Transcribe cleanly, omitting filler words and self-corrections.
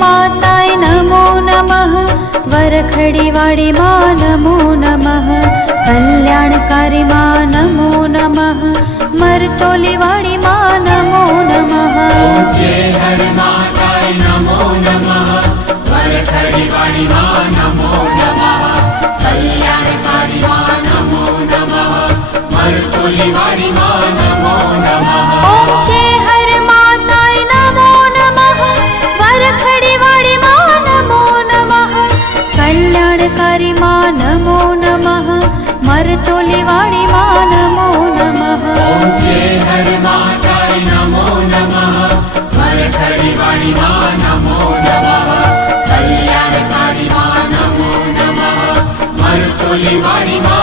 माताय नमो नमः, वरखड़ी वाड़ी माँ नमो नमः, कल्याणकारी माँ नमो नमः, मरतोली वाड़ी माँ नमो नमः। हर माताय नमो नमः, वरखड़ी वाड़ी माँ नमो नमः, कल्याणकारी माँ नमो नमः, मरतोली वाड़ी माँ नमो नमः। ओम जय हर माताय नमो नमः, वरखड़ी वाड़ी माँ नमो नमः, कल्याणकारी माँ नमो नमः, मरतोली वाड़ी माँ नमो नमः। ओम जय हर माताय नमो नमः, वरखड़ी वाड़ी माँ नमो नमः, कल्याणकारी माँ नमो नमः, मरतोली वाड़ी माँ